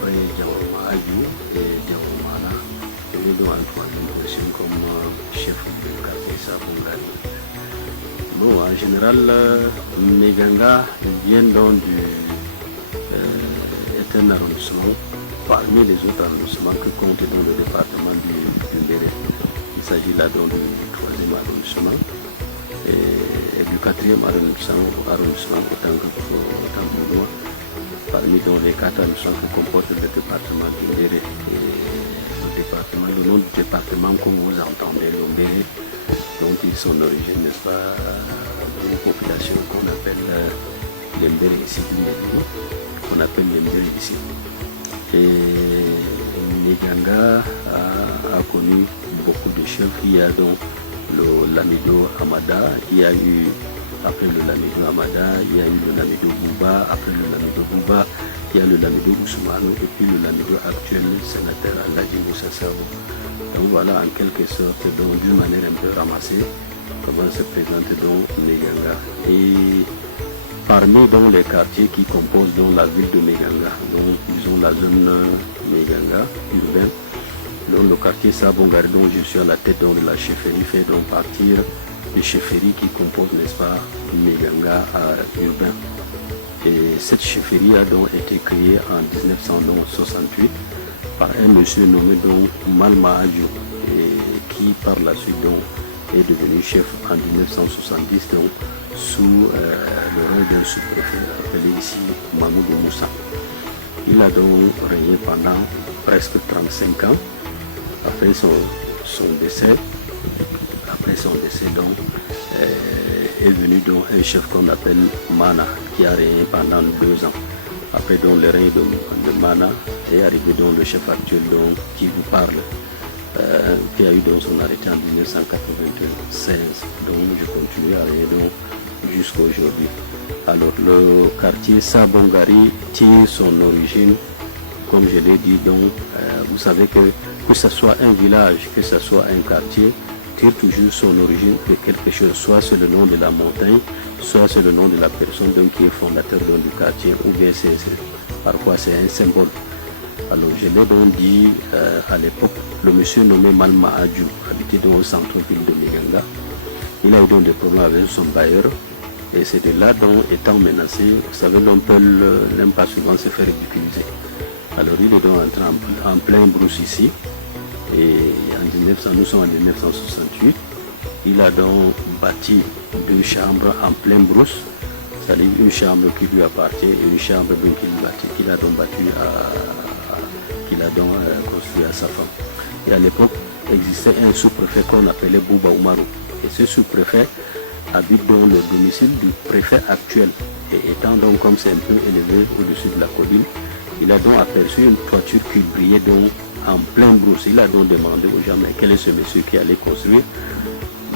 après Diawamayou et Diawamana, et donc Antoine reçu comme chef du quartier Sabongari. Bon, en général, Meganga vient donc est un arrondissement parmi les autres arrondissements que compte dans le département du Mbéré. Il s'agit là donc du 3e arrondissement et du 4e arrondissement autant que moi, parmi donc les 4 arrondissements que comporte le département du Mbéré. Le nom du département, comme vous entendez, l'Ombéré, donc il son origine, n'est-ce pas, d'une population qu'on appelle les Mbéré ici, qu'on appelle les Mbéré ici. Et Meganga a connu beaucoup de chefs. Il y a donc le Lamido Amada, il y a eu, après le Lamido Amada, il y a eu le Lamido Bouba, après le Lamido Bouba, il y a le Lamido Ousmane et puis le Lamido actuel, sénateur Aladji Moussa Sabo. Donc voilà en quelque sorte, d'une manière un peu ramassée, comment se présente donc Meganga. Et parmi donc, les quartiers qui composent donc, la ville de Meganga, donc ils ont la zone Meganga urbaine, donc le quartier Sabongari dont je suis à la tête donc, de la chefferie fait donc partir des chefferies qui composent, n'est-ce pas, Meganga urbain. Et cette chefferie a donc été créée en 1968 par un monsieur nommé donc Malma Adjo, qui par la suite donc est devenu chef en 1970 donc, sous le rôle d'un sous-préfet appelé ici Mamoudou Moussa. Il a donc régné pendant presque 35 ans. Après son décès, donc, est venu donc un chef qu'on appelle Mana, qui a régné pendant 2 ans. Après donc le règne de Mana est arrivé donc le chef actuel donc, qui vous parle, qui a eu donc son arrêté en 1996. Donc je continue à régner donc jusqu'à aujourd'hui. Alors le quartier Sabongari tient son origine, comme je l'ai dit, donc vous savez que ce soit un village, que ce soit un quartier, tire toujours son origine de quelque chose, soit c'est le nom de la montagne, soit c'est le nom de la personne donc, qui est fondateur donc, du quartier, ou bien parfois c'est un symbole. Alors je l'ai donc dit à l'époque, le monsieur nommé Malma Adjou habitait donc au centre-ville de Meganga. Il a eu donc des problèmes avec son bailleur et c'est de là donc étant menacé, vous savez l'homme n'aime pas souvent se faire ridiculiser. Alors il est donc entré en plein brousse ici et nous sommes en 1968. Il a donc bâti 2 chambres en plein brousse, c'est-à-dire une chambre qui lui appartient et une chambre qu'il a donc construit à sa femme. Et à l'époque, existait un sous-préfet qu'on appelait Bouba Oumarou. Et ce sous-préfet habite dans le domicile du préfet actuel. Et étant donc comme c'est un peu élevé au-dessus de la colline, il a donc aperçu une toiture qui brillait donc en plein brousse. Il a donc demandé aux gens, mais quel est ce monsieur qui allait construire?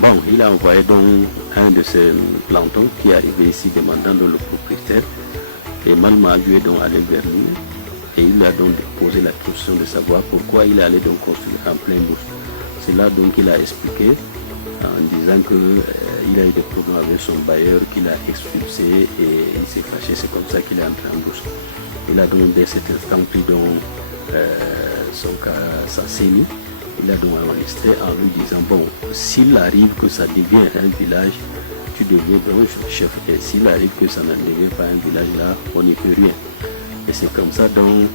Bon, il a envoyé donc un de ses plantons qui est arrivé ici demandant donc le propriétaire. Et Malma lui est donc allé vers lui. Et il a donc posé la question de savoir pourquoi il allait donc construire en plein brousse. C'est là donc qu'il a expliqué en disant qu'il a eu des problèmes avec son bailleur, qu'il a expulsé et il s'est fâché. C'est comme ça qu'il est entré en brousse. Il a donc dès cet instant pris donc sa CENI. Il a donc enregistré en lui disant bon, s'il arrive que ça devient un village, tu deviens donc chef. Et s'il arrive que ça ne devient pas un village là, on n'y peut rien. Et c'est comme ça donc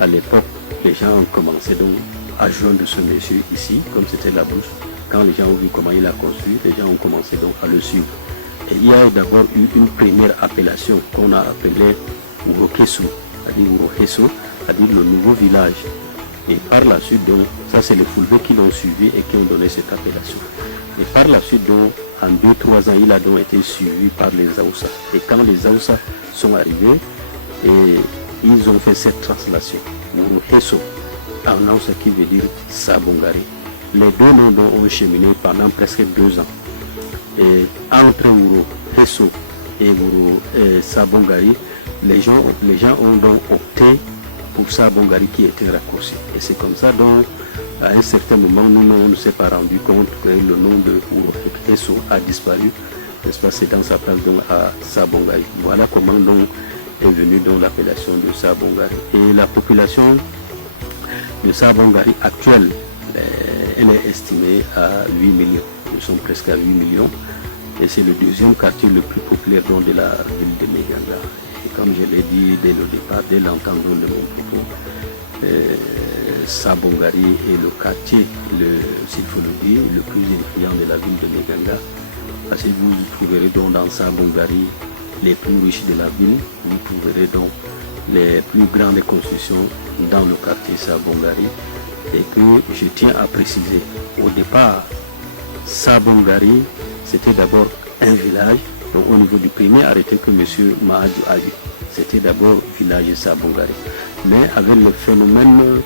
à l'époque les gens ont commencé donc à joindre ce monsieur ici, comme c'était la brousse. Quand les gens ont vu comment il a construit, les gens ont commencé donc à le suivre. Et il y a d'abord eu une première appellation qu'on a appelée Urokesu, c'est-à-dire Urokesu, c'est-à-dire le nouveau village. Et par la suite, donc, ça c'est les Fulbe qui l'ont suivi et qui ont donné cette appellation. Et par la suite, donc, en 2-3 ans, il a donc été suivi par les Aoussa. Et quand les Aoussa sont arrivés, et ils ont fait cette translation, Urokesu, en Aoussa qui veut dire Sabongari. Les 2 noms ont cheminé pendant presque 2 ans. Et entre Urokesu et Sabongari, les gens ont donc opté pour Sabongari qui était raccourci. Et c'est comme ça donc, à un certain moment, nous on ne s'est pas rendu compte que le nom de Urokesu a disparu. N'est-ce pas, c'est dans sa place donc à Sabongari. Voilà comment donc est venue dans l'appellation de Sabongari. Et la population de Sabongari actuelle, elle est estimée à 8 millions. Nous sommes presque à 8 millions. Et c'est le deuxième quartier le plus populaire de la ville de Meganga. Et comme je l'ai dit dès le départ, dès l'entendement de mon propos, Sabongari est le quartier, s'il faut le dire, le plus influent de la ville de Meganga. Parce que vous trouverez donc dans Sabongari les plus riches de la ville, vous trouverez donc les plus grandes constructions dans le quartier Sabongari. Et que je tiens à préciser, au départ, Sabongari, c'était d'abord un village. Donc au niveau du premier arrêté que M. Mahadou a eu, c'était d'abord village Sabongari. Mais avec le phénomène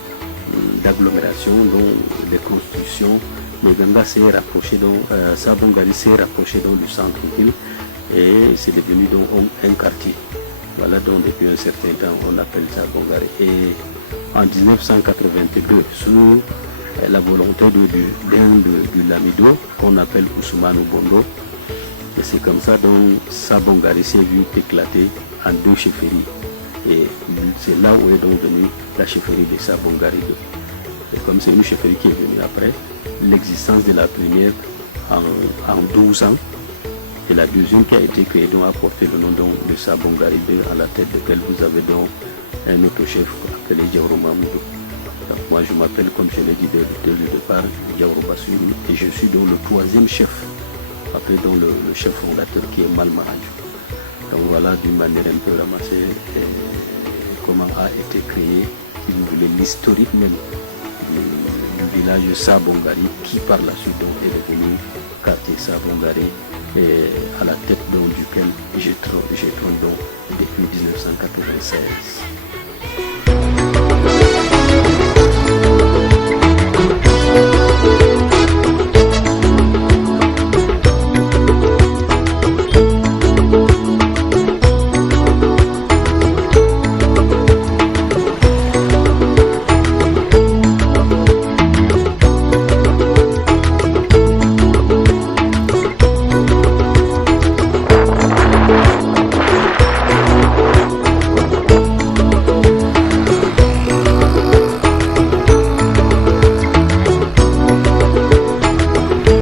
d'agglomération, donc les constructions, Meganga s'est rapproché, donc Sabongari s'est rapproché donc du centre-ville et c'est devenu donc un quartier. Voilà, donc depuis un certain temps on appelle Sabongari. Et en 1982, sous la volonté du Lamido, qu'on appelle Ousmane Bondo, et c'est comme ça donc Sabongari s'est vu éclater en deux chefferies. Et c'est là où est donc venue la chefferie de Sabongari 2. Et comme c'est une chefferie qui est venue après, l'existence de la première en 12 ans, et la deuxième qui a été créée donc a porté le nom donc de Sabongari 2, à la tête duquel vous avez donc un autre chef appelé Diaouro Mamoudou. Donc moi je m'appelle, comme je l'ai dit dès le départ, Diaouro Bassirou, et je suis donc le troisième chef, après donc le chef fondateur qui est Mal Mahadou. Donc voilà d'une manière un peu ramassée comment a été créé, si vous voulez, l'historique même du village Sabongari, qui par la suite donc est devenu quartier Sabongari, et à la tête donc duquel je trône donc depuis 1996.